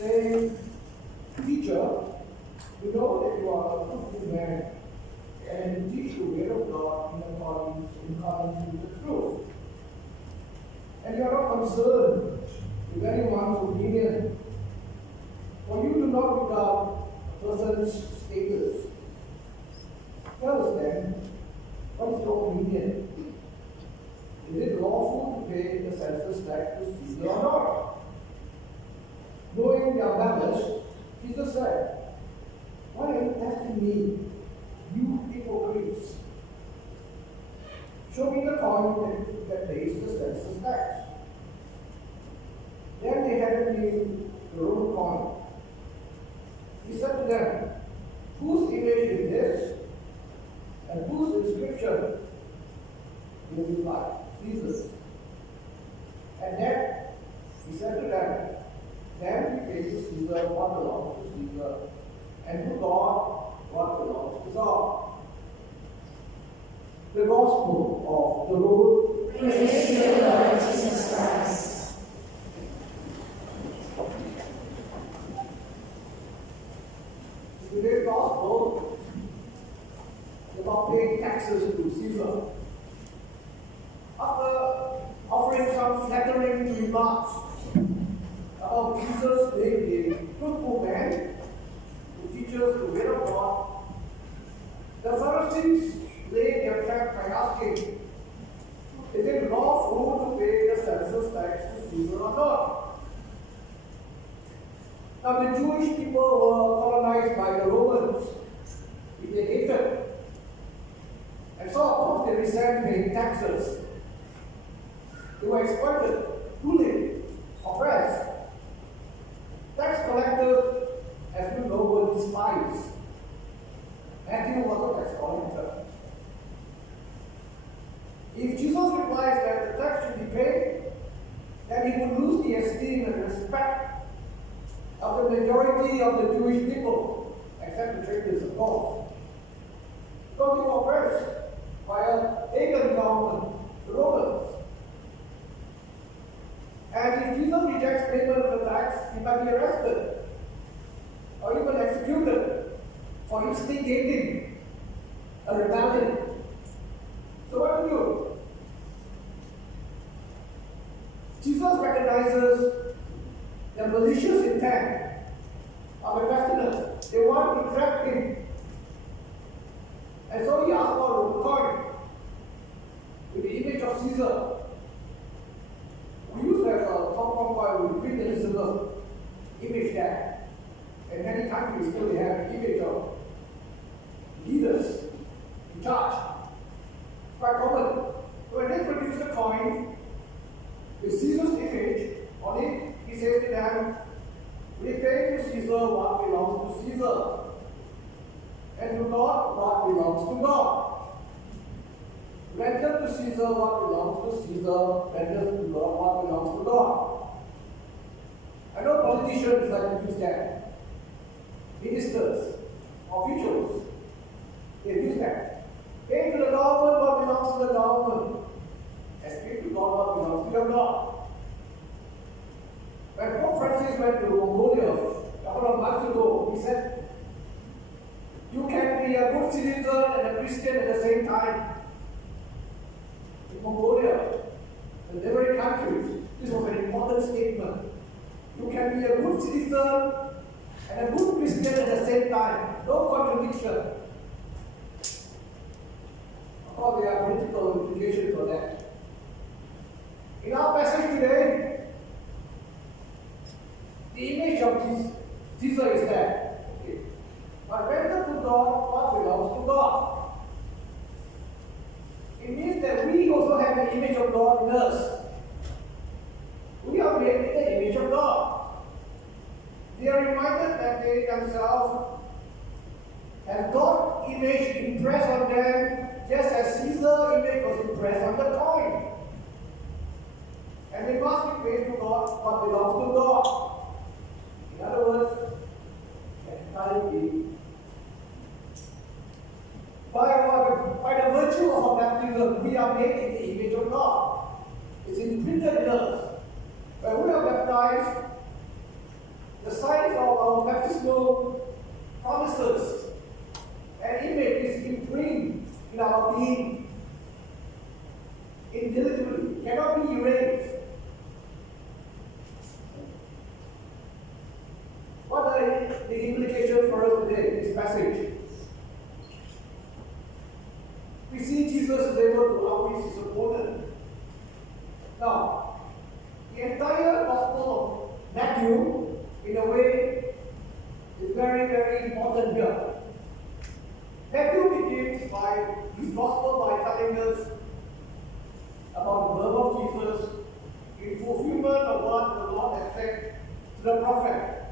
saying, "Teacher, you know that you are a truthful man, and you teach the way of God in accordance with the truth. And you are not concerned with anyone's opinion, for you do not regard a person's status. Tell us then, what is your opinion? Is it lawful to pay the census tax to Caesar or not?" Knowing their malice, Jesus said, "Why are you testing me, you hypocrites? Show me the coin that pays the census tax." Then they handed him the Roman coin. He said to them, "Whose image is this? And whose inscription?" They replied, "Jesus." And then he said to them, "Then we pay to Caesar what belongs to Caesar, and to God what belongs to God." The Gospel of the Lord. Praise to you, Lord Jesus Christ. Today's Gospel is about paying taxes to Caesar. After offering some flattering remarks about Jesus being a truthful man who teaches the way of God, the Pharisees laid their trap by asking, "Is it lawful to pay the census tax to Caesar or not?" Now, the Jewish people were colonized by the Romans, which they hated. And so, of course, they resented paying taxes. They were exploited, bullied, oppressed. Tax collectors, as you know, were despised. Matthew was a tax collector. If Jesus replies that the tax should be paid, then he would lose the esteem and respect of the majority of the Jewish people, except the traitors, of course. Because they were oppressed by a pagan government, the Romans. And if Jesus rejects payment of the tax, he might be arrested or even executed for instigating a rebellion. So what to do? Jesus recognizes the malicious intent of the questioners. They want to trap him. And so he asked for a coin with the image of Caesar. We used to have a HONGKONG coin with Queen Elizabeth image there. In many countries still they have an image of leaders in charge. It's quite common. So when they produce the coin with Caesar's image on it, he says to them, "We pay to Caesar what belongs to Caesar, and to God what belongs to God. Render to Caesar what belongs to Caesar, render to God what belongs to God." I know politicians like to use that. Ministers, officials, they use that. Pay to the government what belongs to the government, and pay to God what belongs to your God. When Pope Francis went to Mongolia a couple of months ago, he said, "You can be a good citizen and a Christian at the same time." In Mongolia, the neighboring countries, this was an important statement. You can be a good citizen and a good Christian at the same time. No contradiction. Of course, there are political implications for that. In our passage today, the image of Caesar is there. Okay. But render to God what belongs to God. It means that we also have the image of God in us. We are made in the image of God. They are reminded that they themselves have God's image impressed on them, just as Caesar's image was impressed on the coin. And they must be paid to God what belongs to God. In other words, entirely by the virtue of our baptism, we are made in the image of God. It's imprinted in us. When we are baptized, the sign passage. We see Jesus is able to outreach his opponent. Now, the entire Gospel of Matthew, in a way, is very, very important here. Matthew begins by his Gospel by telling us about the birth of Jesus in fulfillment of what the Lord has said to the prophet.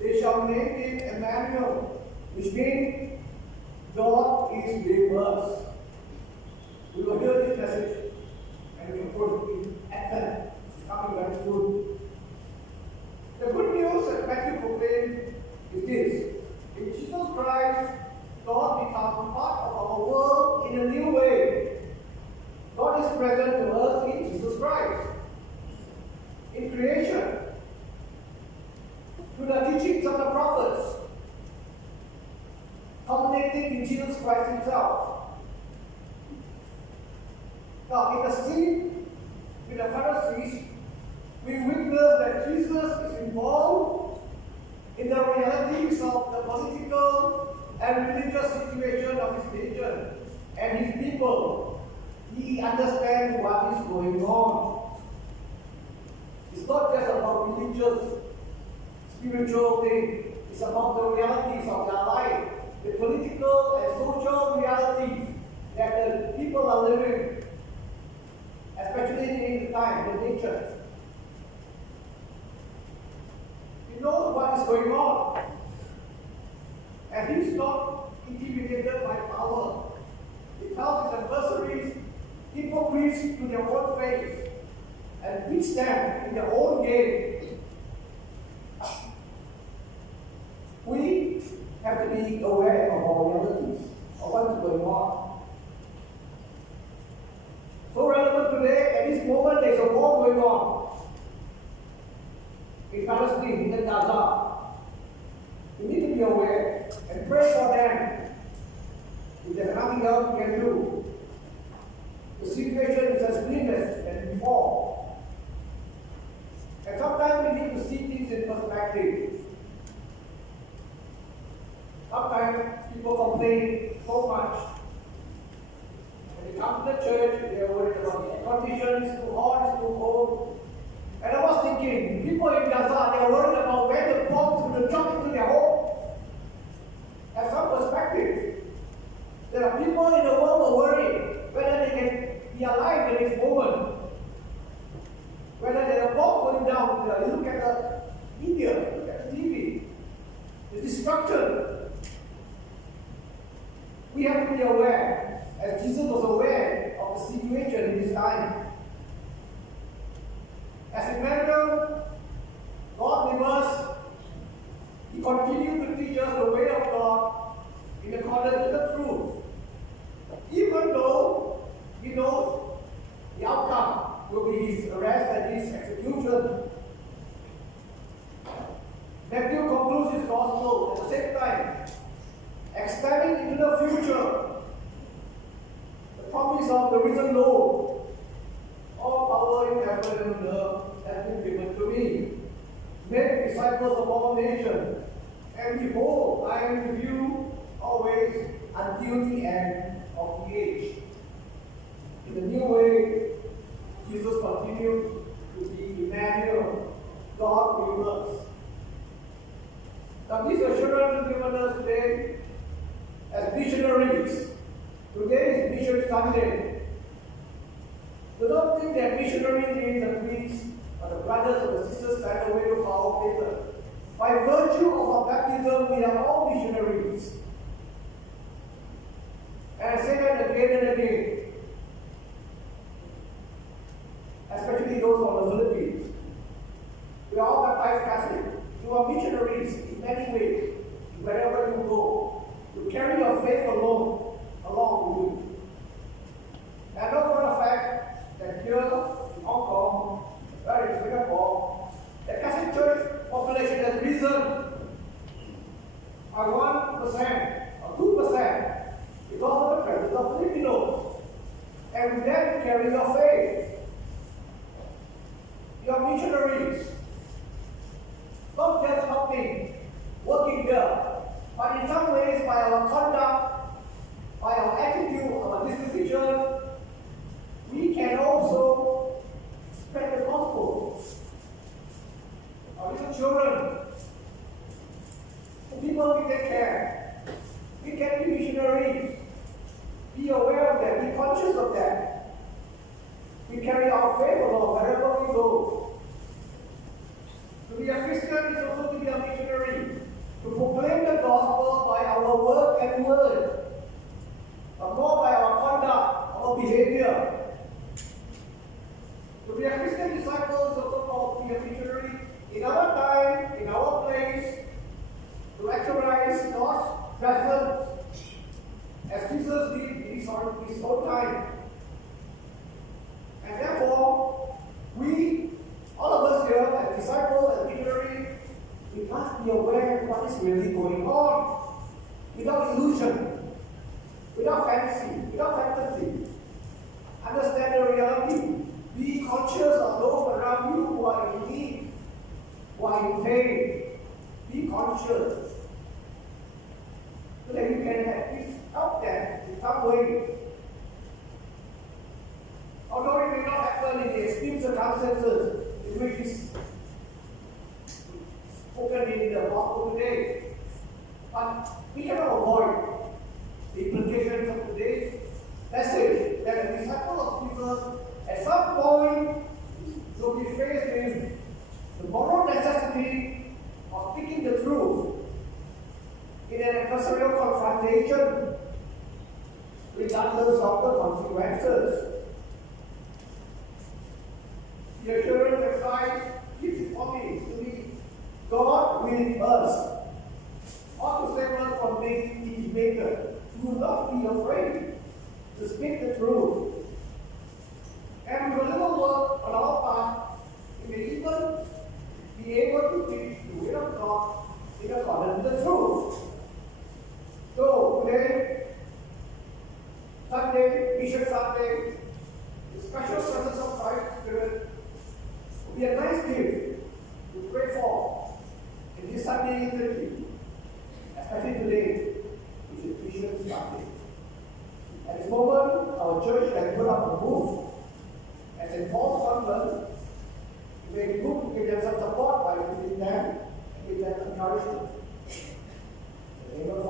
They shall name him Emmanuel, which means God is with us. We will hear this message and we will put it at Advent. It's coming very soon. The good news that Matthew proclaimed is this: in Jesus Christ, God becomes part of our world in a new way. God is present to us in Jesus Christ. In creation, through the teachings of the prophets, culminating in Jesus Christ himself. Now, in the scene with the Pharisees, we witness that Jesus is involved in the realities of the political and religious situation of his nation and his people. He understands what is going on. It's not just about religious, spiritual thing. It's about the realities of their life, the political and social realities that the people are living, especially during the time, the nature. He knows what is going on. And he's not intimidated by power. He tells his adversaries, hypocrites to their own face, and beats them in their own game. We have to be aware of our realities, of what is going on. So relevant today, at this moment, there's a war going on in Palestine, in Gaza. We need to be aware and pray for them. If there's nothing else we can do, the situation is as grim as before. And sometimes we need to see things in perspective. Sometimes people complain so much. When they come to the church, they are worried about the conditions, too hot, it's too cold. And I was thinking, people in Gaza, they are worried about when the bombs will jump into their home. Have some perspective. There are people in the world who are worried whether they can be alive in this moment. Whether there are bombs going down, you look at the media, look at the TV, the destruction. We have to be aware, as Jesus was aware of the situation in his time. As Emmanuel, God with us, he continued to teach us the way of God in accordance with the truth. Even though he knows the outcome will be his arrest and his execution. Matthew concludes his gospel at the same time, extending into the future the promise of the risen Lord. All power in heaven and on earth has been given to me. Make disciples of all nations, and behold, I am with you always until the end of the age. In the new way, Jesus continues to be Emmanuel, God with us. Now, these assurances given us today as missionaries. Today is Mission Sunday. Do not think that missionaries means the priests or the brothers or the sisters stand away to our paper. By virtue of our baptism, we are all missionaries. And I say that again and again, especially those from the Philippines. We are all baptized Catholic. You are missionaries in many ways, wherever you go. You carry your faith along with you. I know for a fact that here in Hong Kong, where in Singapore, the Catholic Church population has risen by 1% or 2% because of the presence of Filipinos. And with them, you carry your faith. You are missionaries. Not just helping, working there, but in some ways by mission is also to be a missionary, to proclaim the gospel by our word and word, but more by our conduct, our behavior. To be a Christian disciple is also called to be a missionary in our time, in our place, to actualize God's presence as Jesus did in his own time. And therefore, we, all of us here, as disciples and missionaries, we must be aware of what is really going on, without illusion, without fantasy, without fantasy. Understand the reality. Be conscious of those around you who are in need, who are in pain. Be conscious so that you can at least help them in some way. Although it may not happen in the extreme circumstances in which is spoken in the gospel today, but we cannot avoid the implications of today's message that a disciple of Jesus at some point will be faced with the moral necessity of speaking the truth in an adversarial confrontation, regardless of the consequences. The assurance that Christ gives his promise to be God with us, or to save us from being peacemaker. Do not be afraid to speak the truth. And with a little work on our part, we may even be able to teach the will of God in accordance with the truth. So today, Sunday, Mission Sunday, the special presence of Christ's Spirit will be a nice gift to pray for in this Sunday liturgy, especially today, which is Mission Sunday. At this moment, our church has put up a booth as in Paul's convent. It may be good to give them some support by visiting them and give them encouragement. In the name of